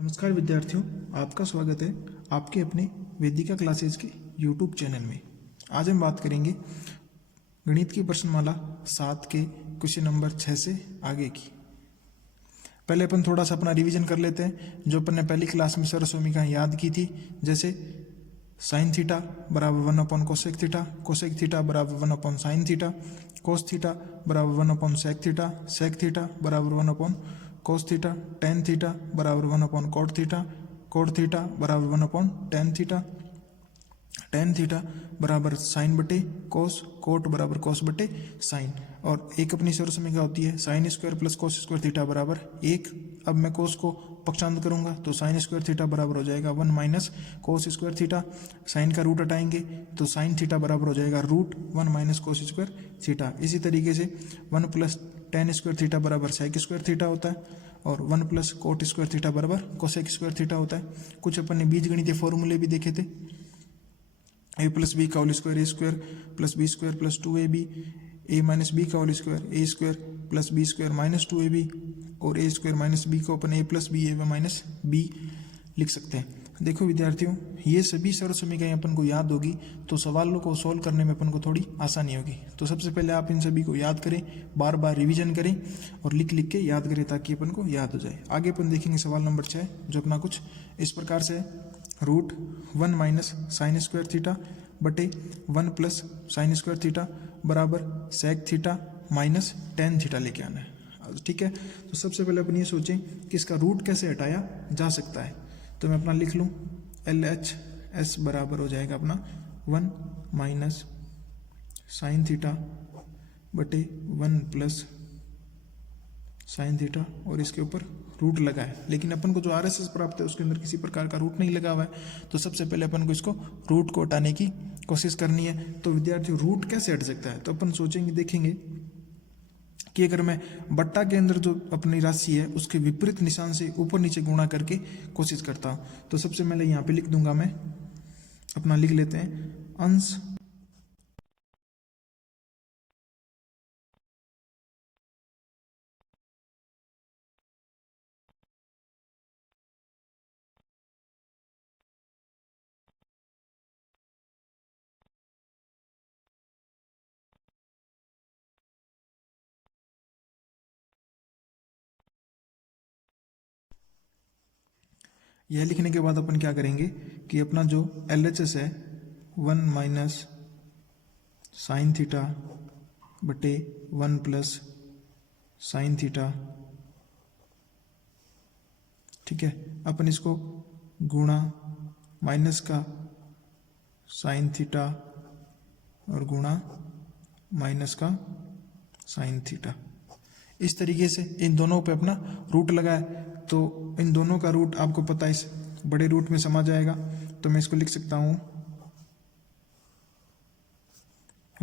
नमस्कार विद्यार्थियों, आपका स्वागत है आपके अपने वेदिका क्लासेज के YouTube चैनल में। आज हम बात करेंगे गणित की प्रश्नमाला 7 के क्वेश्चन नंबर 6 से आगे की। पहले अपन थोड़ा सा अपना रिवीजन कर लेते हैं जो अपन ने पहली क्लास में सरसमीकाएं याद की थी, जैसे साइन थीटा बराबर 1 कोसेक थीटा बराबर 1 साइन थीटा, कोस थीटा बराबर 1 सेक थीटा बराबर 1 कोस थीटा, टेन थीटा बराबर 1 कोट थीटा बराबर 1 टेन थीटा बराबर साइन बटे कोस, कोट बराबर कोस बटे साइन। और एक अपनी सरसमीका होती है sine square plus cos square theta बराबर 1। अब मैं कोस को पक्षांत करूंगा तो साइन स्क्वायर थीटा बराबर हो जाएगा 1 minus cos square theta. Sine का रूट हटाएंगे तो साइन थीटा बराबर हो जाएगा root 1 minus cos square theta. इसी तरीके से 1 प्लस टेन स्क्वायर थीटा बराबर सेक स्क्वायर थीटा होता है और 1 प्लस कोट स्क्वायर थीटा बराबर कोसेक स्क्वायर थीटा होता है। कुछ अपन ने बीजगणितीय फॉर्मूले भी देखे थे, a प्लस बी का whole square A square plus B square plus 2ab, a minus B का whole square A square plus B square minus 2ab, और ए स्क्वायर माइनस बी को अपन a plus B A minus B लिख सकते हैं। देखो विद्यार्थियों, ये सभी सरसमीकाएं अपन को याद होगी तो सवालों को सॉल्व करने में अपन को थोड़ी आसानी होगी। तो सबसे पहले आप इन सभी को याद करें, बार बार रिवीजन करें और लिख लिख के याद करें ताकि अपन को याद हो जाए। आगे अपन देखेंगे सवाल नंबर 6 जो अपना कुछ इस प्रकार से है। Root 1 minus sine square theta बटे 1 प्लस साइन स्क्वायर थीटा बराबर sec theta minus tan theta लेके आना है। ठीक है, तो सबसे पहले अपन ये सोचें कि इसका रूट कैसे हटाया जा सकता है। तो मैं अपना लिख लूँ LHS बराबर हो जाएगा अपना 1 माइनस साइन थीटा बटे 1 प्लस साइन थीटा, और इसके ऊपर रूट लगा है। लेकिन अपन को जो RSS प्राप्त है उसके अंदर किसी प्रकार का रूट नहीं लगा हुआ है, तो सबसे पहले अपन को इसको रूट को हटाने की कोशिश करनी है। तो विद्यार्थियों, रूट कैसे हट सकता है? तो अपन सोचेंगे, देखेंगे कि अगर मैं बट्टा के अंदर जो अपनी राशि है उसके विपरीत निशान से ऊपर नीचे गुणा करके कोशिश करता हूँ, तो सबसे पहले यहाँ पे लिख दूंगा, मैं अपना लिख लेते हैं अंश यह लिखने के बाद अपन क्या करेंगे कि अपना जो LHS है 1 माइनस साइन थीटा बटे 1 प्लस साइन थीटा, ठीक है, अपन इसको गुणा माइनस का साइन थीटा और गुणा माइनस का साइन थीटा, इस तरीके से इन दोनों पे अपना रूट लगा है। तो इन दोनों का रूट आपको पता है इस बड़े रूट में समा जाएगा, तो मैं इसको लिख सकता हूं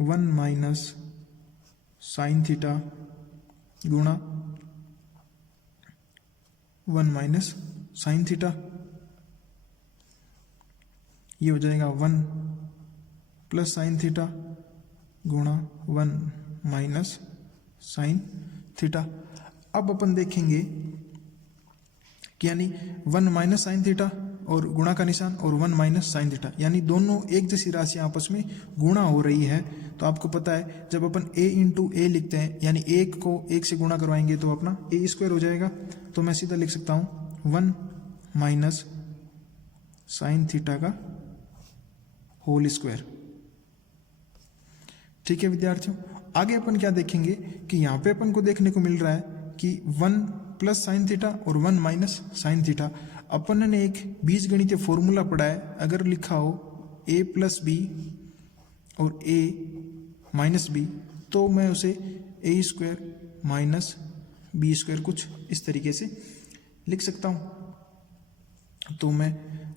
1 माइनस साइन थीटा गुणा 1 माइनस साइन थीटा। ये हो जाएगा 1 प्लस साइन थीटा गुणा 1 माइनस साइन थीटा। अब अपन देखेंगे कि यानी 1 माइनस साइन थीटा और गुणा का निशान और 1 माइनस साइन थीटा, यानी दोनों एक जैसी राशि आपस में गुणा हो रही है। तो आपको पता है जब अपन a इंटू ए लिखते हैं, यानी एक को एक से गुणा करवाएंगे तो अपना ए स्क्वायर हो जाएगा। तो मैं सीधा लिख सकता हूं 1 माइनस साइन थीटा का होल स्क्वायर। ठीक है विद्यार्थियों, आगे अपन क्या देखेंगे कि यहाँ पे अपन को देखने को मिल रहा है कि 1 प्लस साइन थीटा और 1 माइनस साइन थीटा। अपन ने एक बीजगणितीय फॉर्मूला पढ़ा है, अगर लिखा हो a प्लस बी और a माइनस बी, तो मैं उसे a square minus B square कुछ इस तरीके से लिख सकता हूं। तो मैं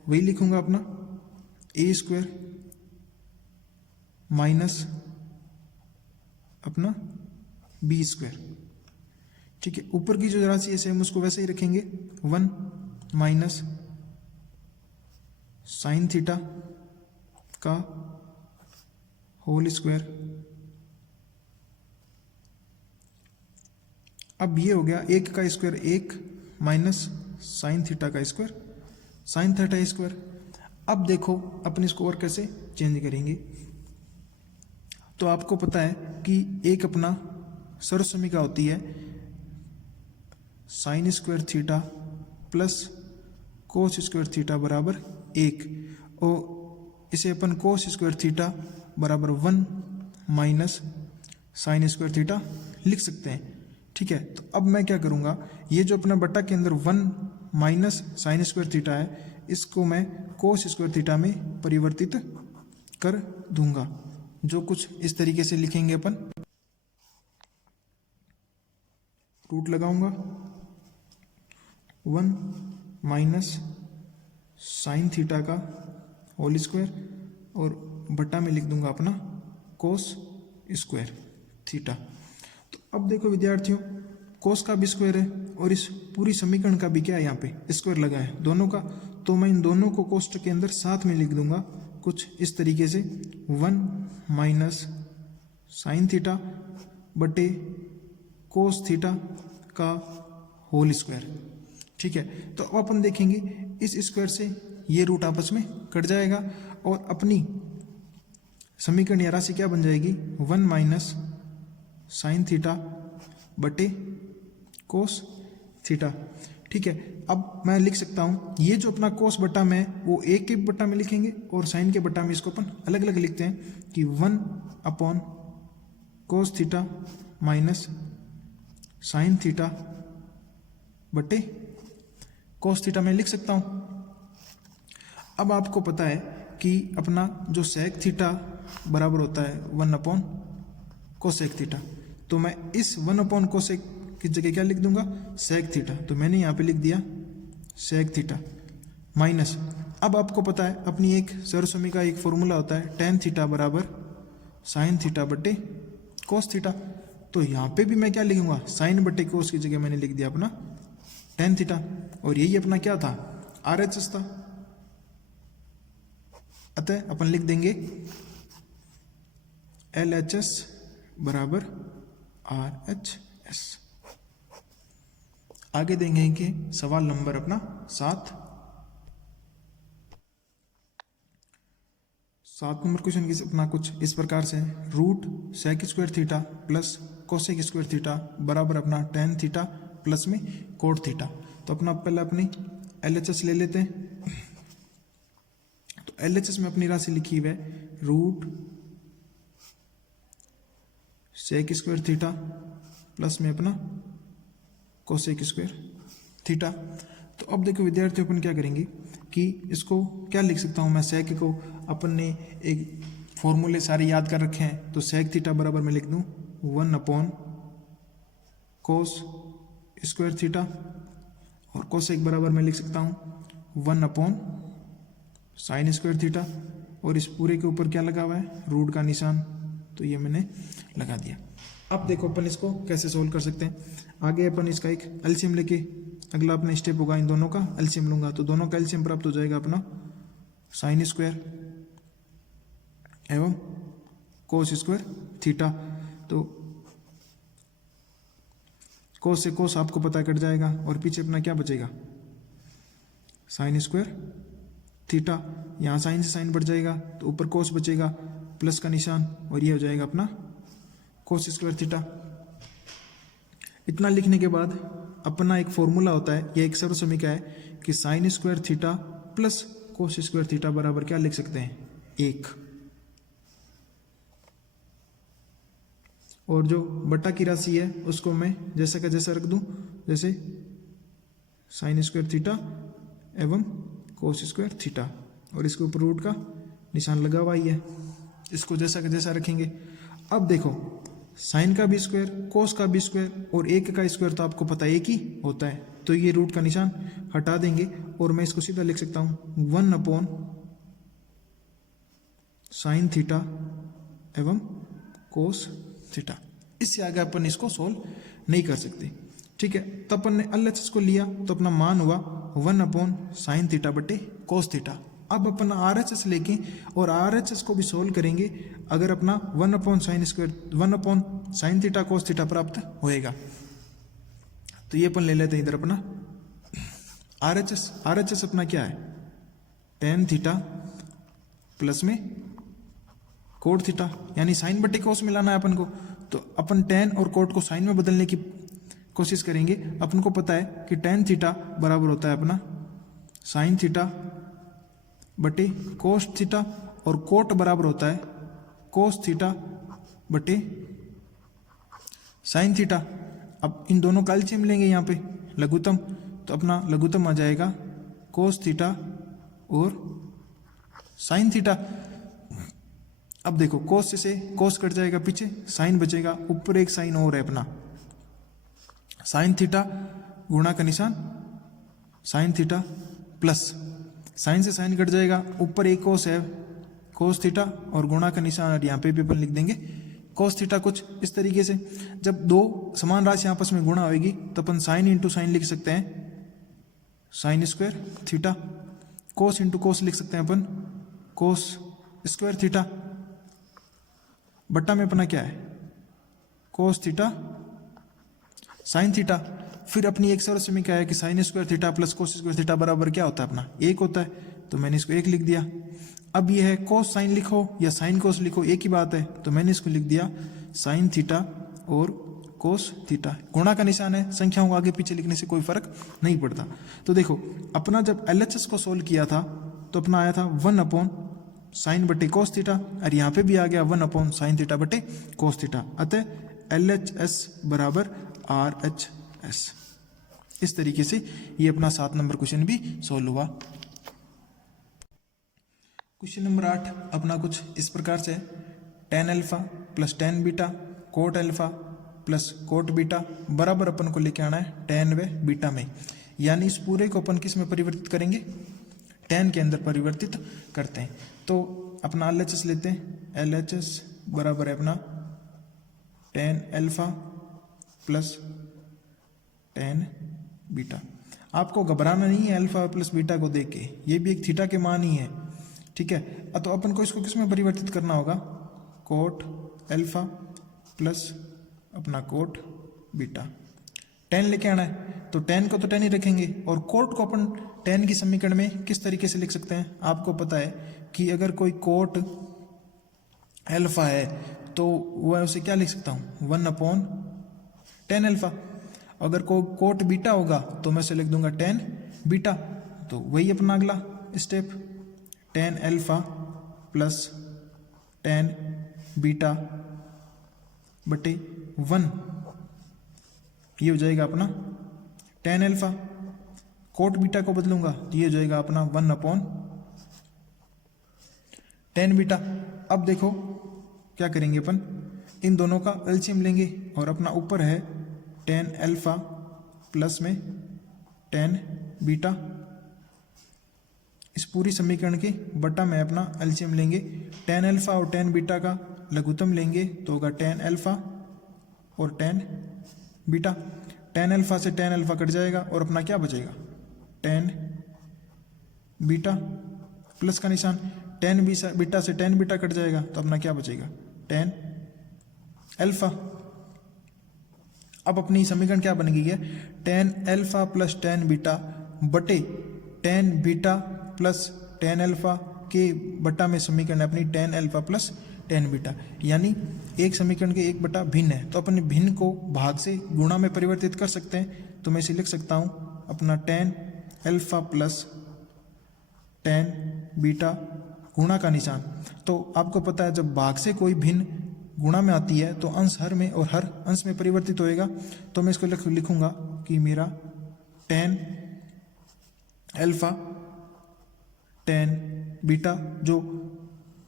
वही लिखूंगा अपना a स्क्वायर माइनस अपना बी स्क्वायर। ठीक है, ऊपर की जो राशि है सेम उसको वैसे ही रखेंगे 1 माइनस साइन थीटा का होल स्क्वायर। अब ये हो गया 1 का स्क्वायर 1 माइनस साइन थीटा का स्क्वायर साइन थीटा स्क्वायर। अब देखो अपन इसको और कैसे चेंज करेंगे। तो आपको पता है कि एक अपना सर्वसमीका होती है sign square theta plus cos square theta बराबर 1, और इसे अपन कोस स्क्वायर थीटा बराबर 1 माइनस साइन स्क्वायर थीटा लिख सकते हैं। ठीक है, तो अब मैं क्या करूँगा, ये जो अपना बटा के अंदर 1 माइनस साइन स्क्वायर थीटा है, इसको मैं कोस स्क्वायर थीटा में परिवर्तित कर दूंगा, जो कुछ इस तरीके से लिखेंगे अपन। रूट लगाऊंगा 1 माइनस साइन थीटा का होल स्क्वायर और बटा में लिख दूंगा अपना कोस स्क्वायर थीटा। तो अब देखो विद्यार्थियों, कोस का भी स्क्वायर है और इस पूरी समीकरण का भी क्या है, यहाँ पे स्क्वायर लगा है दोनों का, तो मैं इन दोनों को कोष्टक के अंदर साथ में लिख दूंगा कुछ इस तरीके से 1 माइनस साइन थीटा बटे कोस थीटा का होल स्क्वायर। ठीक है, तो अब अपन देखेंगे इस स्क्वायर से ये रूट आपस में कट जाएगा और अपनी समीकरण या राशि क्या बन जाएगी, 1 माइनस साइन थीटा बटे कोस थीटा। ठीक है, अब मैं लिख सकता हूँ ये जो अपना कोस बटा में वो एक के बटा में लिखेंगे और साइन के बटा में इसको अपन अलग अलग लिखते हैं कि 1 upon cos theta minus sine theta बटे कोस थीटा में लिख सकता हूँ। अब आपको पता है कि अपना जो सेक थीटा बराबर होता है 1 अपॉन कोसेक थीटा, तो मैं इस 1 अपॉन कोसेक की जगह क्या लिख दूंगा, सेक थीटा, तो मैंने यहाँ पे लिख दिया सेक थीटा माइनस। अब आपको पता है अपनी एक सर्वसमी का एक फॉर्मूला होता है टेन थीटा बराबर साइन थीटा बटे कोस थीटा, तो यहाँ पे भी मैं क्या लिखूंगा, साइन बटे कोस की जगह मैंने लिख दिया अपना टेन थीटा, और यही अपना क्या था, RHS था। अतः अपन लिख देंगे LHS बराबर RHS। आगे देंगे कि सवाल नंबर अपना 7 नंबर क्वेश्चन की अपना कुछ इस प्रकार से, root sec square theta plus cosec square theta बराबर अपना टेन थीटा प्लस में कोट थीटा। तो अपना पहले अपनी LHS ले लेते हैं। तो LHS में अपनी राशि लिखी हुई है root sec square theta plus में अपना कोसेक स्क्वायर थीटा। तो अब देखो विद्यार्थियों, अपन क्या करेंगे कि इसको क्या लिख सकता हूँ मैं, सेक को अपन ने एक फॉर्मूले सारे याद कर रखे हैं, तो सेक थीटा बराबर मैं लिख दूँ 1 अपॉन कोस स्क्वायर थीटा, और कोसेक बराबर मैं लिख सकता हूँ 1 अपॉन साइन स्क्वायर थीटा, और इस पूरे के ऊपर क्या लगा हुआ है, रूट का निशान, तो ये मैंने लगा दिया। अब देखो अपन इसको कैसे सोल्व कर सकते हैं। आगे अपन इसका एक एलसीएम लेके अगला अपना स्टेप होगा, इन दोनों का एलसीएम लूंगा, तो दोनों का एलसीएम प्राप्त हो जाएगा अपना साइन स्क्वायर एवं कोस स्क्वायर थीटा। तो कोस से कोस आपको पता कट जाएगा और पीछे अपना क्या बचेगा, साइन स्क्वायर थीटा। यहाँ साइन से साइन बढ़ जाएगा तो ऊपर कोस बचेगा प्लस का निशान, और ये हो जाएगा अपना कोस स्क्वायर थीटा। इतना लिखने के बाद अपना एक फॉर्मूला होता है, यह एक सर्वसमीका है कि sign square theta plus cos square theta बराबर क्या लिख सकते हैं, 1। और जो बटा की राशि है उसको मैं जैसा का जैसा रख दूं, जैसे साइन स्क्वायर थीटा एवं कोस स्क्वायर थीटा, और इसके ऊपर रूट का निशान लगा हुआ ही है, इसको जैसा का जैसा रखेंगे। अब देखो साइन का भी स्क्वायर, कोस का भी स्क्वायर और 1 का स्क्वायर तो आपको पता एक ही होता है, तो ये रूट का निशान हटा देंगे और मैं इसको सीधा लिख सकता हूँ 1 अपॉन साइन थीटा एवं कोस थीटा। इससे आगे अपन इसको सोल्व नहीं कर सकते। ठीक है, तो अपन ने LHS को लिया तो अपना मान हुआ 1 अपॉन साइन थीटा बटे कोस थीटा। अब अपन RHS लेके और RHS को भी सोल्व करेंगे, अगर अपना 1 upon sine square 1 upon sine theta cos theta प्राप्त होएगा। तो ये अपन ले लेते हैं इधर अपना RHS अपना क्या है, टेन थीटा प्लस में कोट थीटा, यानी साइन बटे कोस मिलाना है अपन को। तो अपन टेन और कोट को साइन में बदलने की कोशिश करेंगे। अपन को पता है कि टेन थीटा बराबर होता है अपना साइन थीटा बटे कोस थीटा, और कोट बराबर होता है कोस थीटा बटे साइन थीटा। अब इन दोनों का एलसीएम लेंगे यहाँ पे लघुत्तम, तो अपना लघुत्तम आ जाएगा कोस थीटा और साइन थीटा। अब देखो कोस से कोस कट जाएगा, पीछे साइन बचेगा, ऊपर एक साइन और है अपना साइन थीटा, गुणा का निशान साइन थीटा प्लस साइन से साइन कट जाएगा, ऊपर एक कोस है कोस थीटा, और गुणा का निशान यहाँ पे भी अपन लिख देंगे कोस थीटा। कुछ इस तरीके से जब दो समान राशि आपस में गुणा होगी तो अपन साइन इंटू साइन लिख सकते हैं साइन स्क्वायर थीटा, कोस इंटू कोस लिख सकते हैं अपन कोस स्क्वायर थीटा, बट्टा में अपना क्या है कोस थीटा साइन थीटा। फिर अपनी एक सरल समीकरण है कि sign square theta plus cos square theta बराबर क्या होता है अपना एक होता है, तो मैंने इसको एक लिख दिया। अब यह है कोस साइन लिखो या साइन कोस लिखो एक ही बात है, तो मैंने इसको लिख दिया साइन थीटा और कोस थीटा। गुणा का निशान है, संख्याओं को आगे पीछे लिखने से कोई फर्क नहीं पड़ता। तो देखो अपना जब LHS को सोल्व किया था तो अपना आया था 1 साइन बटे कोस थीटा, और यहाँ पे भी आ गया 1 साइन थीटा बटे कोस थीटा। अतः LHS बराबर RHS। इस तरीके से ये अपना 7 नंबर क्वेश्चन भी सोल्व हुआ। क्वेश्चन नंबर 8 अपना कुछ इस प्रकार से, tan alpha plus tan beta coat alpha plus coat beta बराबर अपन को लेके आना है टेन व बीटा में, यानी इस पूरे को अपन किस में परिवर्तित करेंगे, टेन के अंदर परिवर्तित करते हैं। तो अपना LHS लेते हैं, LHS बराबर है अपना tan alpha plus tan beta. आपको घबराना नहीं है अल्फा प्लस बीटा को देख के, ये भी एक थीटा के मान ही है, ठीक है। तो अपन को इसको किस में परिवर्तित करना होगा, कोट अल्फा प्लस अपना कोट बीटा। टेन लेके आना है तो टेन को तो टेन ही रखेंगे, और कोट को अपन टेन की समीकरण में किस तरीके से लिख सकते हैं, आपको पता है कि अगर कोई कोट अल्फा है तो वह उसे क्या लिख सकता हूँ 1/10 अल्फा। अगर कोई कोट बीटा होगा तो मैं उसे लिख दूंगा 10 बीटा। तो वही अपना अगला स्टेप, 10 अल्फा प्लस 10 बीटा बटे 1, ये हो जाएगा अपना 10 अल्फा। कोट बीटा को बदलूंगा तो ये हो जाएगा अपना 1/10 बीटा। अब देखो क्या करेंगे अपन, इन दोनों का एलसीएम लेंगे, और अपना ऊपर है 10 अल्फा प्लस में 10 बीटा, इस पूरी समीकरण के बटा में अपना एलसीएम लेंगे। 10 अल्फा और 10 बीटा का लघुत्तम लेंगे तो होगा 10 अल्फा और 10 बीटा। 10 अल्फा से 10 अल्फा कट जाएगा और अपना क्या बचेगा 10 बीटा प्लस का निशान, 10 बीटा से 10 बीटा कट जाएगा तो अपना क्या बचेगा 10 अल्फा। अब अपनी समीकरण क्या बन गई है, 10 अल्फा प्लस 10 बीटा बटे 10 बीटा प्लस 10 अल्फा के बटा में समीकरण है अपनी 10 अल्फा प्लस 10 बीटा, यानी एक समीकरण के एक बटा भिन्न है, तो अपने भिन्न को भाग से गुणा में परिवर्तित कर सकते हैं। तो मैं इसे लिख सकता हूँ अपना 10 अल्फा प्लस 10 बीटा गुणा का निशान। तो आपको पता है जब भाग से कोई भिन्न गुणा में आती है तो अंश हर में और हर अंश में परिवर्तित होएगा। तो मैं इसको लिखूंगा कि मेरा 10 अल्फा 10 बीटा जो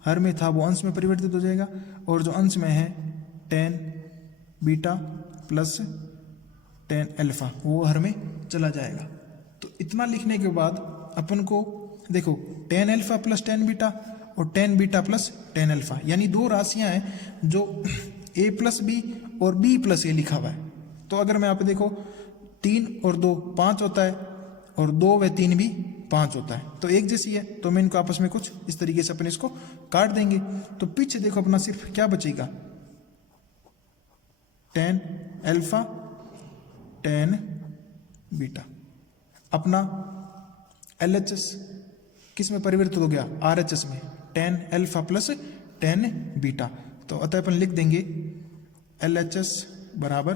हर में था वो अंश में परिवर्तित हो जाएगा, और जो अंश में है 10 बीटा प्लस 10 अल्फा वो हर में चला जाएगा। तो इतना लिखने के बाद अपन को देखो 10 अल्फा प्लस 10 बीटा और 10 बीटा प्लस 10 अल्फा, यानी दो राशियां हैं जो a प्लस बी और b प्लस ए लिखा हुआ है। तो अगर मैं यहाँ पे देखो 3 और 2 5 होता है, और 2 व 3 भी 5 होता है, तो एक जैसी है। तो मैं इनको आपस में कुछ इस तरीके से अपन इसको काट देंगे। तो पीछे देखो अपना सिर्फ क्या बचेगा 10 अल्फा 10 बीटा। अपना LHS किस में परिवर्तित हो गया, RHS में, tan alpha plus tan beta. तो अतः अपन लिख देंगे LHS बराबर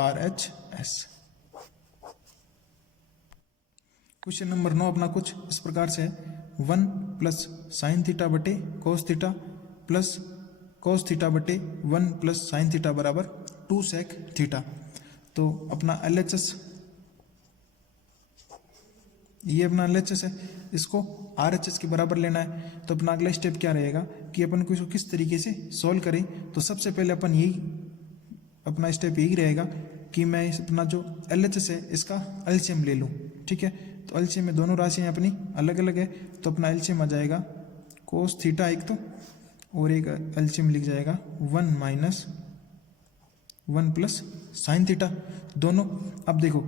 RHS। क्वेश्चन नंबर 9 अपना कुछ इस प्रकार से है, 1 प्लस साइन थीटा बटे cos theta plus cos theta बटे 1 प्लस साइन थीटा बराबर 2 सेक थीटा। तो अपना LHS, ये अपना LHS है, इसको RHS के बराबर लेना है। तो अपना अगला स्टेप क्या रहेगा कि अपन को इसको किस तरीके से सॉल्व करें। तो सबसे पहले अपन यही अपना स्टेप यही रहेगा कि मैं अपना जो LHS है इसका एलसीएम ले लूँ, ठीक है। तो एलसीएम में दोनों राशियाँ अपनी अलग अलग है, तो अपना एलसीएम आ जाएगा कोस थीटा एक तो, और एक एलसीएम लिख जाएगा 1 माइनस 1 प्लस साइन थीटा दोनों। अब देखो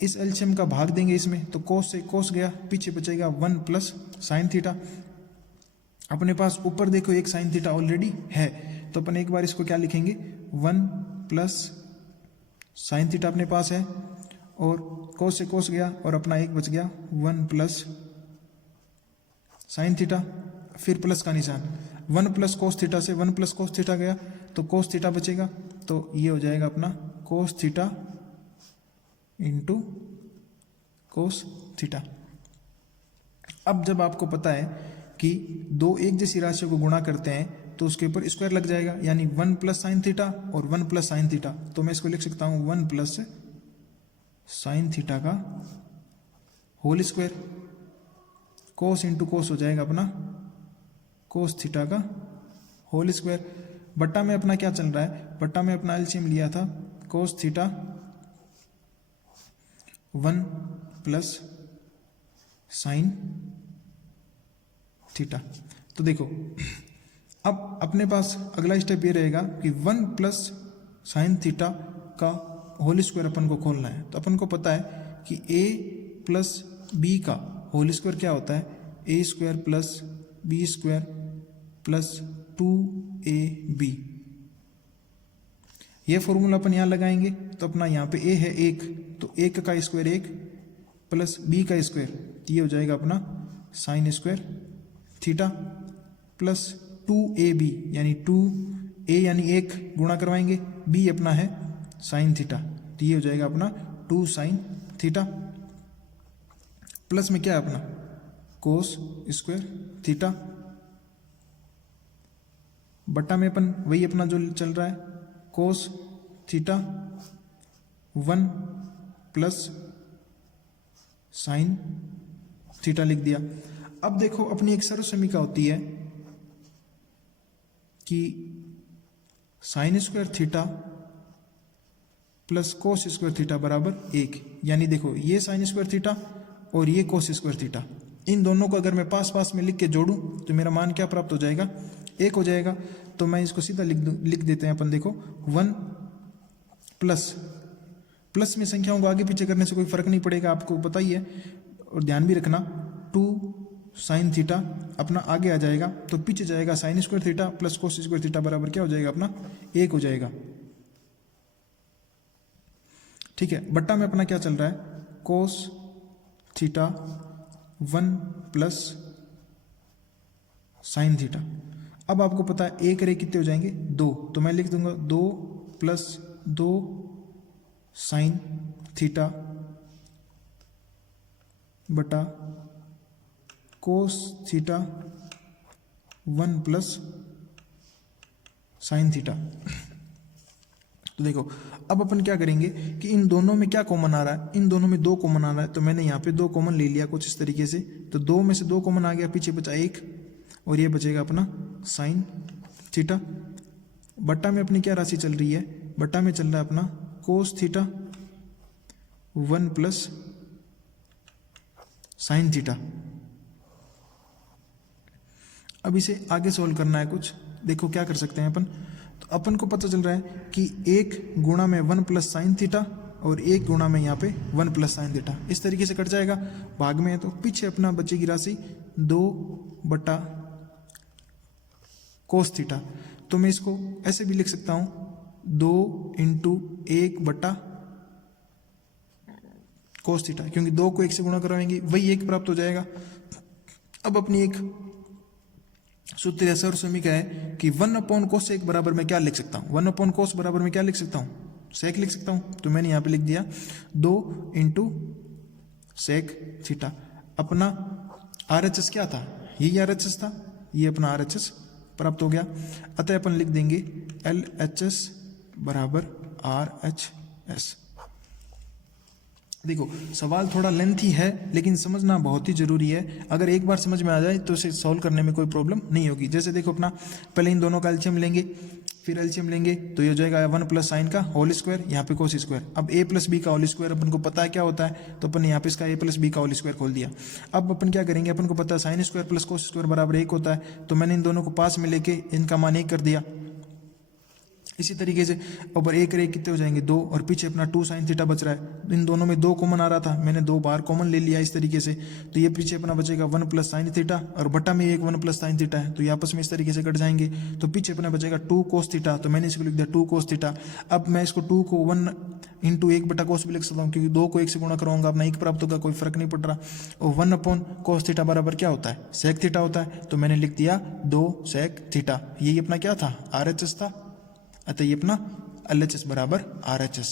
इस एलसीएम का भाग देंगे इसमें, तो कोस से कोस गया, पीछे बचेगा 1 प्लस साइन थीटा। अपने पास ऊपर देखो एक साइन थीटा ऑलरेडी है, तो अपन एक बार इसको क्या लिखेंगे 1 प्लस साइन थीटा अपने पास है, और कोस से कोस गया और अपना एक बच गया 1 प्लस साइन थीटा, फिर प्लस का निशान, 1 प्लस कोस थीटा से 1 प्लस कोस थीटा गया तो कोस थीटा बचेगा, तो ये हो जाएगा अपना cos theta into cos theta. अब जब आपको पता है कि दो एक जैसी राशियों को गुणा करते हैं तो उसके ऊपर स्क्वायर लग जाएगा, यानी 1 प्लस साइन थीटा और 1 प्लस साइन थीटा, तो मैं इसको लिख सकता हूं 1 प्लस साइन थीटा का होल स्क्वायर, कोस इंटू कोस हो जाएगा अपना कोस थीटा का होल स्क्वायर। बट्टा में अपना क्या चल रहा है, बट्टा में अपना एलसीएम लिया था cos theta 1 plus sine theta. तो देखो अब अपने पास अगला स्टेप ये रहेगा कि 1 प्लस साइन थीटा का होल स्क्वायर अपन को खोलना है। तो अपन को पता है कि a प्लस बी का होल स्क्वायर क्या होता है, A square plus B square plus 2ab। ये फॉर्मूला अपन यहाँ लगाएंगे, तो अपना यहाँ पे a है 1, तो 1 का स्क्वायर 1 प्लस b का स्क्वायर, ये हो जाएगा अपना sign square theta plus 2ab, यानी 2a यानी 1 गुणा करवाएंगे, b अपना है साइन थीटा, तो ये हो जाएगा अपना 2 साइन थीटा, प्लस में क्या है अपना कोस स्क्वायर थीटा, बट्टा में अपन वही अपना जो चल रहा है cos theta 1 plus sine theta लिख दिया। अब देखो अपनी एक सर्व समीकरण होती है कि sign square theta plus cos square theta बराबर 1, यानी देखो ये साइन स्क्वायर थीटा और ये कोस स्क्वायर थीटा, इन दोनों को अगर मैं पास पास में लिख के जोड़ूं तो मेरा मान क्या प्राप्त हो जाएगा, 1 हो जाएगा। तो मैं इसको सीधा लिख देते हैं अपन, देखो 1 प्लस में संख्याओं को आगे पीछे करने से कोई फर्क नहीं पड़ेगा, आपको पता ही है, और ध्यान भी रखना 2 साइन थीटा अपना आगे आ जाएगा, तो पीछे जाएगा sign square theta plus cos square theta बराबर क्या हो जाएगा अपना 1 हो जाएगा, ठीक है। बट्टा में अपना क्या चल रहा है cos theta 1 plus sine theta. अब आपको पता है एक रे कितने हो जाएंगे 2, तो मैं लिख दूंगा 2 प्लस 2 साइन थीटा बटा cos theta 1 plus sine theta. तो देखो अब अपन क्या करेंगे कि इन दोनों में क्या कॉमन आ रहा है, इन दोनों में 2 कॉमन आ रहा है, तो मैंने यहाँ पे 2 कॉमन ले लिया कुछ इस तरीके से, तो 2 में से 2 कॉमन आ गया, पीछे बचा 1 और ये बचेगा अपना साइन थीटा। बट्टा में अपनी क्या राशि चल रही है, बट्टा में चल रहा है अपना cos theta 1 plus sine theta. अब इसे आगे सोल्व करना है कुछ, देखो क्या कर सकते हैं अपन। तो अपन को पता चल रहा है कि 1 गुणा में 1 प्लस साइन थीटा और 1 गुणा में यहाँ पे 1 प्लस साइन थीटा, इस तरीके से कट जाएगा, भाग में है तो पीछे अपना बचेगी राशि 2 बटा कोस थीटा। तो मैं इसको ऐसे भी लिख सकता हूँ 2 इंटू 1 बटा कोस थीटा, क्योंकि 2 को 1 से गुणा करवाएंगे वही 1 प्राप्त हो जाएगा। अब अपनी एक सूत्र है सर्वसमी का है कि 1/cos बराबर मैं क्या लिख सकता हूँ, 1/cos बराबर मैं क्या लिख सकता हूँ, सेक लिख सकता हूँ। तो मैंने यहाँ पे लिख दिया 2 इंटू सेक थीटा। अपना RHS क्या था, यही RHS था, ये अपना RHS प्राप्त हो गया। अतः अपन लिख देंगे LHS बराबर RHS। देखो सवाल थोड़ा लेंथी है लेकिन समझना बहुत ही जरूरी है। अगर एक बार समझ में आ जाए तो इसे सॉल्व करने में कोई प्रॉब्लम नहीं होगी। जैसे देखो अपना पहले इन दोनों का एलसीएम लेंगे, फिर एलसीएम लेंगे तो ये हो जाएगा 1 प्लस साइन का होल स्क्वायर, यहाँ पे कोस स्क्वायर। अब a प्लस बी का होल स्क्वायर अपन को पता है क्या होता है, तो अपन यहाँ पे इसका a प्लस बी का होल स्क्वायर खोल दिया। अब अपन क्या करेंगे, अपन को पता है sine square plus cos square बराबर 1 होता है, तो मैंने इन दोनों को पास में लेके इनका मान 1 कर दिया। इसी तरीके से ऊपर 1 और 1 कितने हो जाएंगे 2, और पीछे अपना 2 साइन थीटा बच रहा है। इन दोनों में 2 कॉमन आ रहा था, मैंने 2 बार कॉमन ले लिया इस तरीके से। तो ये पीछे अपना बचेगा 1 प्लस साइन थीटा, और बट्टा में एक 1 प्लस साइन थीटा है, तो ये आपस में इस तरीके से कट जाएंगे। तो पीछे अपना बचेगा 2 कोस थीटा, तो मैंने इसको लिख दिया 2 कोस थीटा। अब मैं इसको 2 को 1 इंटू 1 बटा कोस भी लिख सकता हूँ, क्योंकि 2 को 1 से गुणा कराऊंगा अपना 1 प्राप्त होगा, कोई फर्क नहीं पड़ रहा। और 1/cos थीटा बराबर क्या होता है, सेक थीटा होता है। तो मैंने लिख दिया 2 सेक थीटा। यही अपना क्या था, RHS था। अतः ये अपना LHS बराबर RHS।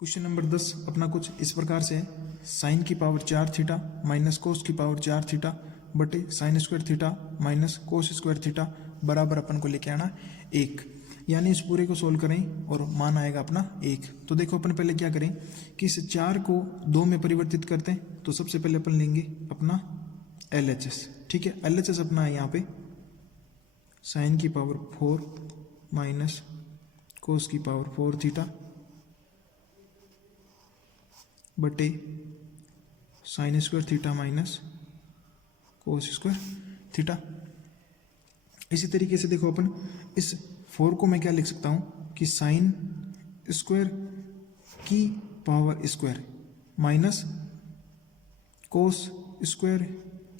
क्वेश्चन नंबर 10 अपना कुछ इस प्रकार से है, साइन की पावर 4 थीटा माइनस कोस की पावर 4 थीटा बटे sign square theta minus cos square theta बराबर अपन को लेके आना 1। यानी इस पूरे को सोल्व करें और मान आएगा अपना 1। तो देखो अपन पहले क्या करें कि इस 4 को 2 में परिवर्तित करते हैं। तो सबसे पहले अपन लेंगे अपना LHS। ठीक है, LHS अपना है यहाँ पे साइन की पावर 4 माइनस कोस की पावर 4 थीटा बटे sign square theta minus cos square theta. इसी तरीके से देखो अपन इस 4 को मैं क्या लिख सकता हूँ कि साइन स्क्वायर की power square minus cos square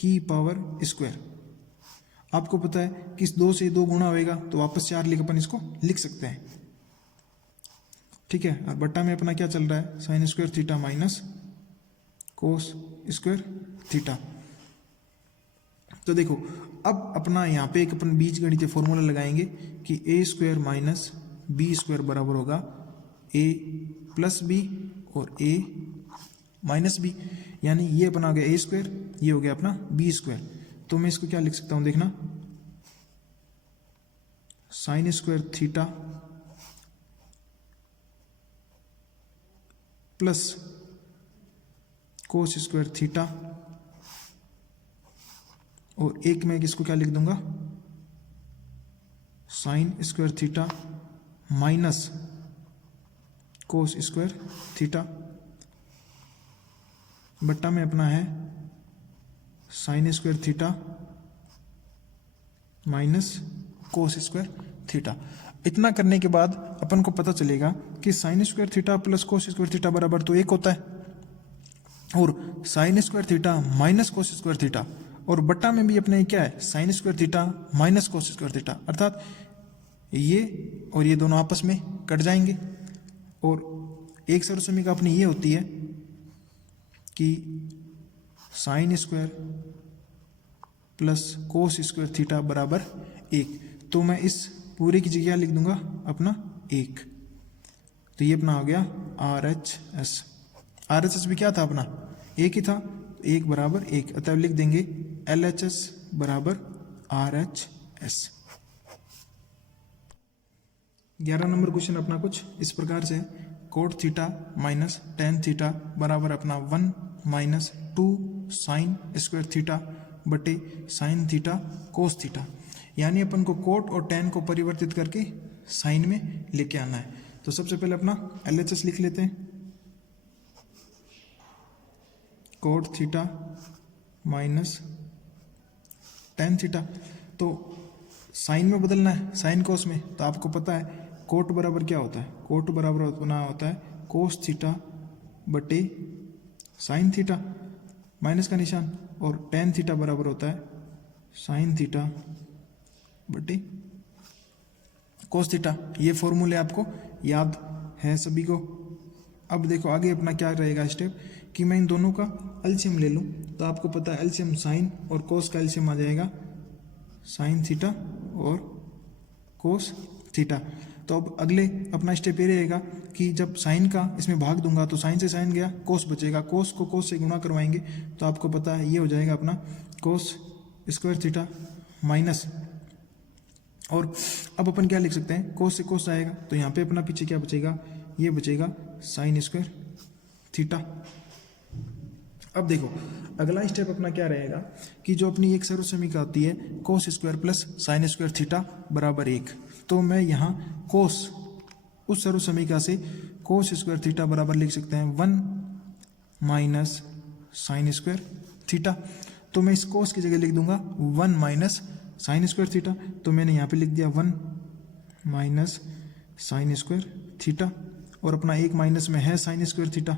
की पावर स्क्वायर। आपको पता है कि इस 2 से 2 गुणा होएगा तो वापस 4 लिख अपन इसको लिख सकते हैं। ठीक है, और बट्टा में अपना क्या चल रहा है, sign square theta minus cos square theta. तो देखो अब अपना यहाँ पे एक अपन बीज गणितीय फॉर्मूला लगाएंगे कि a square minus B square बराबर होगा a प्लस बी और a माइनस बी। यानी ये अपना आ गया a स्क्वायर, ये हो गया अपना b स्क्वायर। तो मैं इसको क्या लिख सकता हूँ, देखना sign square theta plus cos square theta, और एक में इसको क्या लिख दूंगा sign square theta minus cos square theta बट्टा में अपना है sign square theta minus cos square theta. इतना करने के बाद अपन को पता चलेगा कि sign square theta plus cos square theta बराबर तो 1 होता है, और sign square theta minus cos square theta, और बट्टा में भी अपने क्या है sign square theta minus cos square theta, अर्थात ये और ये दोनों आपस में कट जाएंगे। और एक सर्वसमीका अपनी ये होती है कि sine square plus cos square theta बराबर 1। तो मैं इस पूरे की जगह लिख दूंगा अपना 1। तो ये अपना आ गया RHS। RHS भी क्या था अपना 1 ही था, 1 बराबर 1। अतः लिख देंगे LHS बराबर RHS। 11 नंबर क्वेश्चन अपना कुछ इस प्रकार से, cot theta minus tan theta बराबर अपना 1 माइनस 2 साइन स्क्वायर थीटा बटे साइन थीटा कोस थीटा। यानी अपन को कोट और टेन को परिवर्तित करके साइन में लेके आना है। तो सबसे पहले अपना LHS लिख लेते हैं, cot theta minus tan theta. तो साइन में बदलना है, साइन कोस में। तो आपको पता है कोट बराबर क्या होता है, कोट बराबर अपना होता है कोस थीटा बटे साइन थीटा माइनस का निशान, और टेन थीटा बराबर होता है साइन थीटा बटे कोस थीटा। ये फॉर्मूले आपको याद है सभी को। अब देखो आगे अपना क्या रहेगा स्टेप कि मैं इन दोनों का एलसीएम ले लूँ, तो आपको पता है एलसीएम साइन और कोस का एलसीएम आ जाएगा साइन थीटा और कोस थीटा। तो अब अगले अपना स्टेप ये रहेगा कि जब साइन का इसमें भाग दूंगा तो साइन से साइन गया, कोस बचेगा, कोस को कोस से गुणा करवाएंगे तो आपको पता है ये हो जाएगा अपना कोस स्क्वायर थीटा माइनस, और अब अपन क्या लिख सकते हैं, कोस से कोस आएगा तो यहाँ पे अपना पीछे क्या बचेगा, ये बचेगा साइन स्क्वायर थीटा। अब देखो अगला स्टेप अपना क्या रहेगा कि जो अपनी एक सर्वसमीका होती है cos square plus sine square theta बराबर 1, तो मैं यहाँ कोस उस सर्वसमीका से कोस स्क्वायर थीटा बराबर लिख सकते हैं 1 माइनस साइन स्क्वायर थीटा। तो मैं इस कोस की जगह लिख दूंगा 1 माइनस साइन स्क्वायर थीटा, तो मैंने यहाँ पे लिख दिया 1 माइनस साइन स्क्वायर थीटा, और अपना एक माइनस में है साइन स्क्वायर थीटा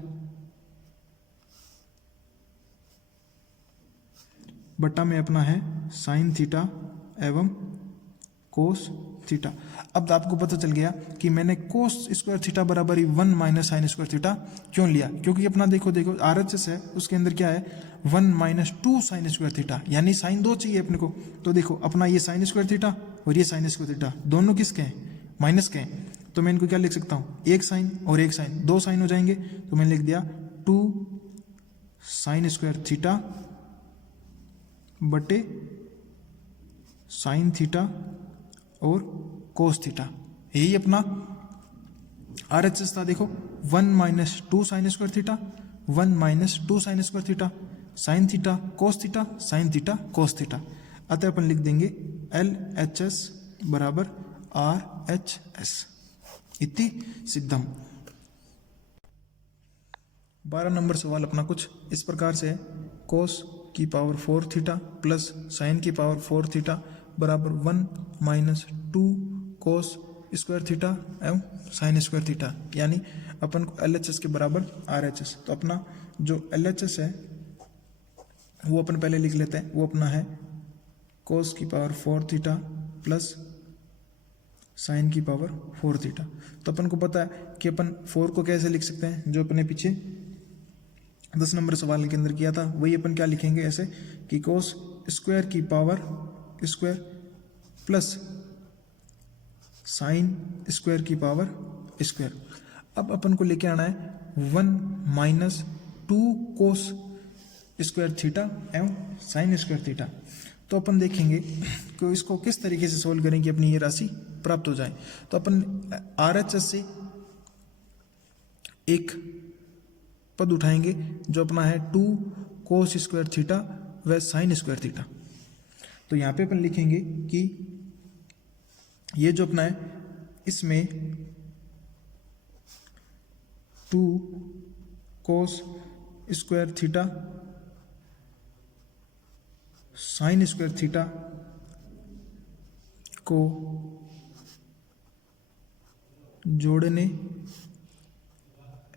बट्टा में अपना है साइन थीटा एवं कोस थीटा। अब आपको पता चल गया कि मैंने कोस स्क्वायर थीटा बराबर ही 1 माइनस साइन स्क्वायर थीटा क्यों लिया, क्योंकि अपना देखो RHS है उसके अंदर क्या है 1 माइनस 2 साइन स्क्वायर थीटा, यानी साइन 2 चाहिए अपने को। तो देखो अपना ये साइन स्क्वायर थीटा और ये साइन स्क्वायर थीटा दोनों किसके हैं, माइनस के हैं, तो मैं इनको क्या लिख सकता हूँ, एक साइन और एक साइन, 2 साइन हो जाएंगे, तो मैंने लिख दिया 2 साइन स्क्वायर थीटा बटे साइन थीटा और कोस थीटा। यही अपना RHS था। देखो 1 minus 2 sign square theta, 1 minus 2 sign square theta, sine theta cos theta, sine theta cos theta. अतः अपन लिख देंगे LHS बराबर RHS इति सिद्धम। 12 नंबर सवाल अपना कुछ इस प्रकार से है, कोस की पावर 4 थीटा प्लस साइन की पावर 4 थीटा बराबर 1 माइनस 2 कोस स्क्वायर थीटा एवं साइन स्क्वायर थीटा, यानी अपन को LHS के बराबर RHS। तो अपना जो LHS है वो अपन पहले लिख लेते हैं, वो अपना है कोस की पावर 4 थीटा प्लस साइन की पावर 4 थीटा। तो अपन को पता है कि अपन 4 को कैसे लिख सकते हैं, जो अपने पीछे 10 नंबर सवाल के अंदर किया था वही अपन क्या लिखेंगे ऐसे कि कोस स्क्वायर की power square plus sine square की पावर स्क्वायर। अब अपन को लेके आना है 1 माइनस 2 कोस स्क्वायर थीटा एवं साइन स्क्वायर थीटा। तो अपन देखेंगे कि इसको किस तरीके से सोल्व करें कि अपनी ये राशि प्राप्त हो जाए। तो अपन RHS से एक पद उठाएंगे जो अपना है 2 कोस स्क्वायर थीटा व साइन स्क्वायर थीटा। तो यहाँ पे अपन लिखेंगे कि ये जो अपना है इसमें 2 कोस square theta sign square theta को जोड़ने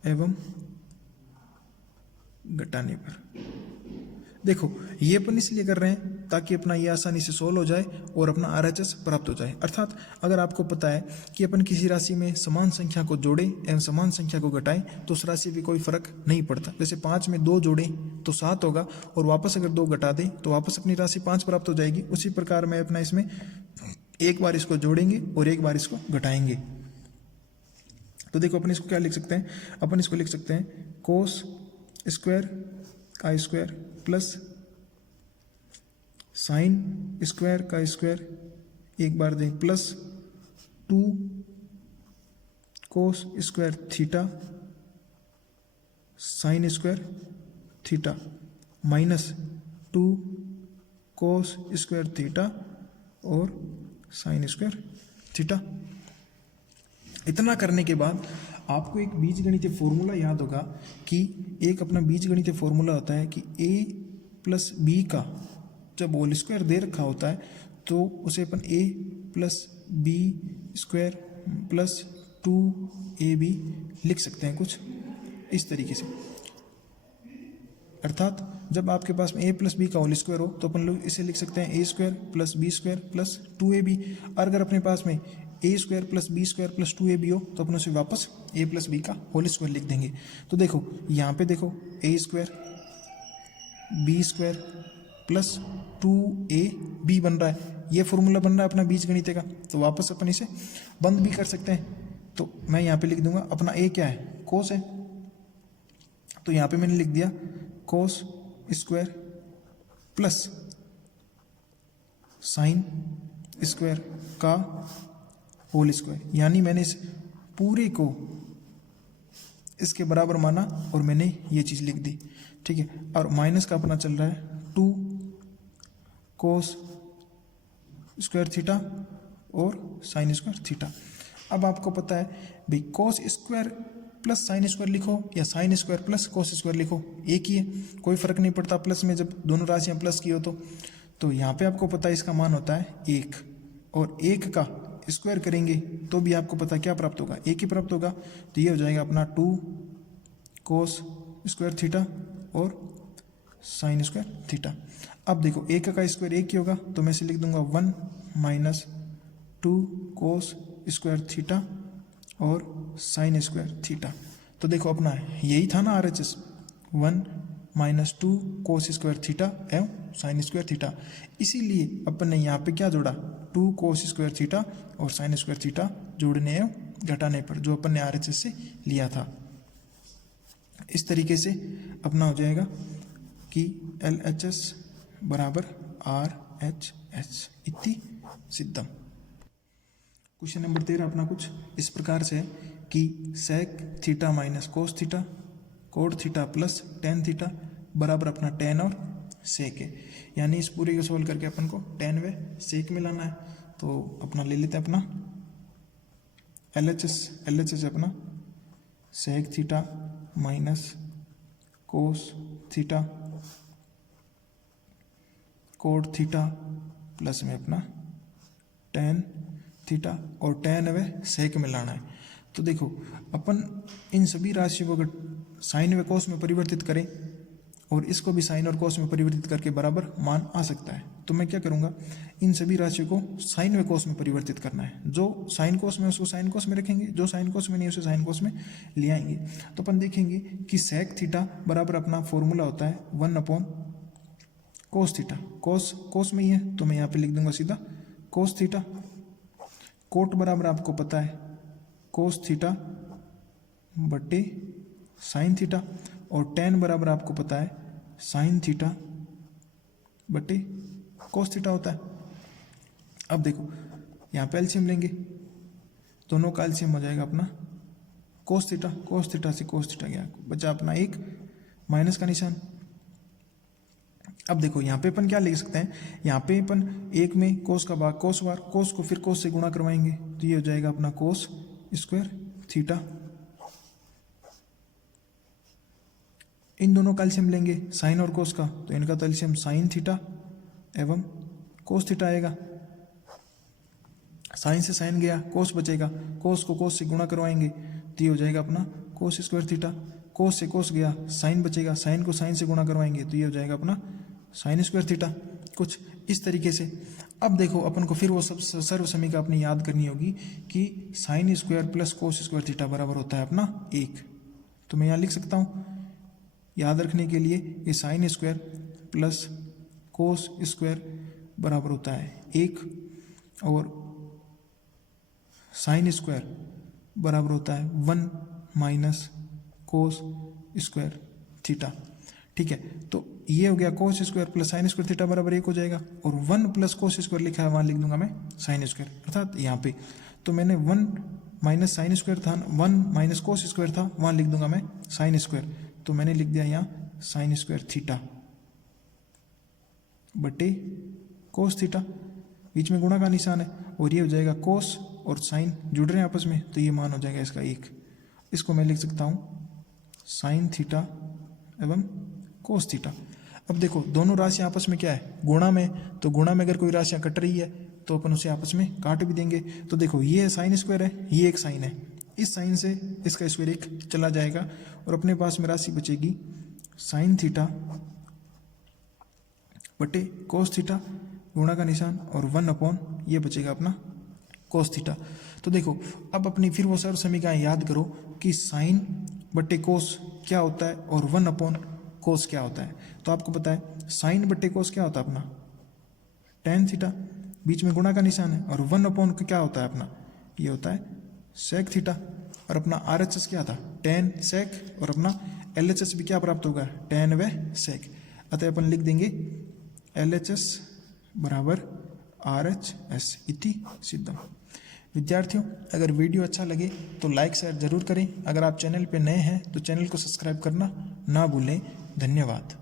एवं घटाने पर, देखो ये अपन इसलिए कर रहे हैं ताकि अपना ये आसानी से सोल्व हो जाए और अपना RHS प्राप्त हो जाए। अर्थात अगर आपको पता है कि अपन किसी राशि में समान संख्या को जोड़ें एवं समान संख्या को घटाएं तो उस राशि में कोई फर्क नहीं पड़ता। जैसे 5 में 2 जोड़ें तो 7 होगा और वापस अगर 2 घटा दें तो वापस अपनी राशि 5 प्राप्त हो जाएगी। उसी प्रकार में अपना इसमें एक बार इसको जोड़ेंगे और एक बार इसको घटाएंगे। तो देखो अपन इसको क्या लिख सकते हैं, अपन इसको लिख सकते हैं कोस स्क्वायर का स्क्वायर प्लस साइन स्क्वायर का स्क्वायर एक बार दें प्लस 2 कोस square theta sign square theta minus 2 कोस स्क्वायर थीटा और साइन स्क्वायर थीटा। इतना करने के बाद आपको एक बीजगणितीय फॉर्मूला याद होगा कि एक अपना बीजगणितीय फॉर्मूला होता है कि a प्लस बी का जब होल स्क्वायर दे रखा होता है तो उसे अपन a plus B square plus 2ab लिख सकते हैं कुछ इस तरीके से। अर्थात जब आपके पास में a प्लस बी का होल स्क्वायर हो तो अपन लोग इसे लिख सकते हैं a square plus B square plus 2ab। और अगर अपने पास में A square plus B square plus 2ab हो तो अपन उसे वापस a प्लस बी का होल स्क्वायर लिख देंगे। तो देखो यहाँ पे देखो A square B square plus 2ab बन रहा है, ये फॉर्मूला बन रहा है अपना बीजगणित का। तो वापस अपन इसे बंद भी कर सकते हैं। तो मैं यहाँ पे लिख दूंगा अपना a क्या है, कोस है, तो यहाँ पे मैंने लिख दिया cos square plus sine square का होल स्क्वायर, यानी मैंने इस पूरे को इसके बराबर माना और मैंने ये चीज़ लिख दी, ठीक है। और माइनस का अपना चल रहा है 2 कोस स्क्वायर थीटा और साइन स्क्वायर थीटा। अब आपको पता है भाई cos square plus sine square लिखो या sine square plus cos square लिखो, एक ही है, कोई फर्क नहीं पड़ता प्लस में जब दोनों राशियां प्लस की हो तो यहाँ पे आपको पता है इसका मान होता है 1, और 1 का स्क्वायर करेंगे तो भी आपको पता क्या प्राप्त होगा, 1 ही प्राप्त होगा। तो ये हो जाएगा अपना 2 कोस स्क्वायर थीटा और साइन स्क्वायर थीटा। अब देखो 1 का स्क्वायर 1 ही होगा, तो मैं इसे लिख दूंगा 1 माइनस 2 कोस स्क्वायर थीटा और साइन स्क्वायर थीटा। तो देखो अपना यही था ना RHS, 1 माइनस 2 कोस स्क्वायर थीटा एवं साइन स्क्वायर थीटा। इसीलिए अपन ने यहाँ पे क्या जोड़ा, 2 कोस स्क्वायर थीटा और साइन स्क्वायर थीटा जोड़ने एवं घटाने पर, जो अपन ने RHS से लिया था। इस तरीके से अपना हो जाएगा कि LHS बराबर RHS इति सिद्धम। क्वेश्चन नंबर 13 अपना कुछ इस प्रकार से है कि sec theta minus cos theta cot theta plus tan theta बराबर अपना टेन और सेक है, यानी इस पूरे को सोल्व करके अपन को टेन व सेक में लाना है। तो अपना ले लेते हैं अपना LHS अपना sec theta minus cos theta cot theta plus में अपना टेन थीटा और टेन व सेक में लाना है। तो देखो अपन इन सभी राशियों को अगर साइन व कोस में परिवर्तित करें और इसको भी साइन और कोस में परिवर्तित करके बराबर मान आ सकता है, तो मैं क्या करूँगा, इन सभी राशियों को साइन व कोस में परिवर्तित करना है। जो साइन कोस में उसको साइन कोस में रखेंगे, जो साइन कोस में नहीं उसे साइन कोस में ले आएंगे। तो अपन देखेंगे कि सेक थीटा बराबर अपना फॉर्मूला होता है 1 अपॉन कोस थीटा, कोस में ही है तो मैं यहाँ पे लिख दूंगा सीधा कोस थीटा। कोट बराबर आपको पता है कोस थीटा बटे साइन थीटा, और टेन बराबर आपको पता है साइन थीटा बटे कोस थीटा होता है। अब देखो यहाँ पे एलसीएम लेंगे, दोनों का एलसीएम हो जाएगा अपना कोस थीटा से कोस थीटा गया, बचा अपना एक माइनस का निशान। अब देखो यहाँ पे अपन क्या लिख सकते हैं, यहाँ पे अपन एक में कोस का भाग कोस बार, कोस को फिर कोस से गुणा करवाएंगे तो ये हो जाएगा अपना कोस स्क्वायर थीटा। इन दोनों का एलसीएम लेंगे साइन और कोस का, तो इनका तो एलसीएम साइन थीटा एवं कोस थीटा आएगा। साइन से साइन गया, कोस बचेगा, कोस को कोस से गुणा करवाएंगे तो ये हो जाएगा अपना कोस स्क्वायर थीटा। कोस से कोस गया, साइन बचेगा, साइन को साइन से गुणा करवाएंगे तो ये हो जाएगा अपना साइन स्क्वायर थीटा। कुछ इस तरीके से। अब देखो अपन को फिर वो सब सर्व समीकरण अपनी याद करनी होगी कि sine square plus cos square theta बराबर होता है अपना 1। तो मैं यहाँ लिख सकता हूँ याद रखने के लिए, ये sine square plus cos square बराबर होता है 1 और साइन स्क्वायर बराबर होता है 1 माइनस कोस स्क्वायर थीटा। ठीक है, तो ये हो गया cos square plus sine square theta बराबर 1 हो जाएगा, और 1 प्लस कोस स्क्वायर लिखा है वहाँ लिख दूंगा मैं साइन स्क्वायर, अर्थात यहाँ पे तो मैंने 1 माइनस साइन स्क्वायर था, 1 माइनस कोस स्क्वायर था, वहाँ लिख दूंगा मैं साइन स्क्वायर। तो मैंने लिख दिया यहाँ साइन स्क्वायर थीटा बटे कोस थीटा, बीच में गुणा का निशान है, और ये हो जाएगा कोस और साइन जुड़ रहे हैं आपस में तो ये मान हो जाएगा इसका 1। इसको मैं लिख सकता हूँ साइन थीटा एवं कोस थीटा। अब देखो दोनों राशियाँ आपस में क्या है, गुणा में, तो गुणा में अगर कोई राशियाँ कट रही है तो अपन उसे आपस में काट भी देंगे। तो देखो ये साइन स्क्वायर है, ये एक साइन है, इस साइन से इसका स्क्वायर 1 चला जाएगा और अपने पास में राशि बचेगी साइन थीटा बटे कोस थीटा, गुणा का निशान और 1 अपॉन ये बचेगा अपना कोस थीटा। तो देखो अब अपनी फिर वो सर्व समीकरण याद करो कि साइन बटे कोस क्या होता है और 1 कोस क्या होता है। तो आपको पता है साइन बटे कोस क्या होता है अपना टेन थीटा, बीच में गुणा का निशान है, और 1 क्या होता है अपना ये होता है सेक थीटा। और अपना आर एच एस क्या था टेन सेक, और अपना एल एच एस भी क्या प्राप्त होगा टेन व सेक। अतः अपन लिख देंगे एल एच एस बराबर आर एच एस इति सिद्धम। विद्यार्थियों अगर वीडियो अच्छा लगे तो लाइक शेयर जरूर करें। अगर आप चैनल पे नए हैं तो चैनल को सब्सक्राइब करना ना भूलें। धन्यवाद।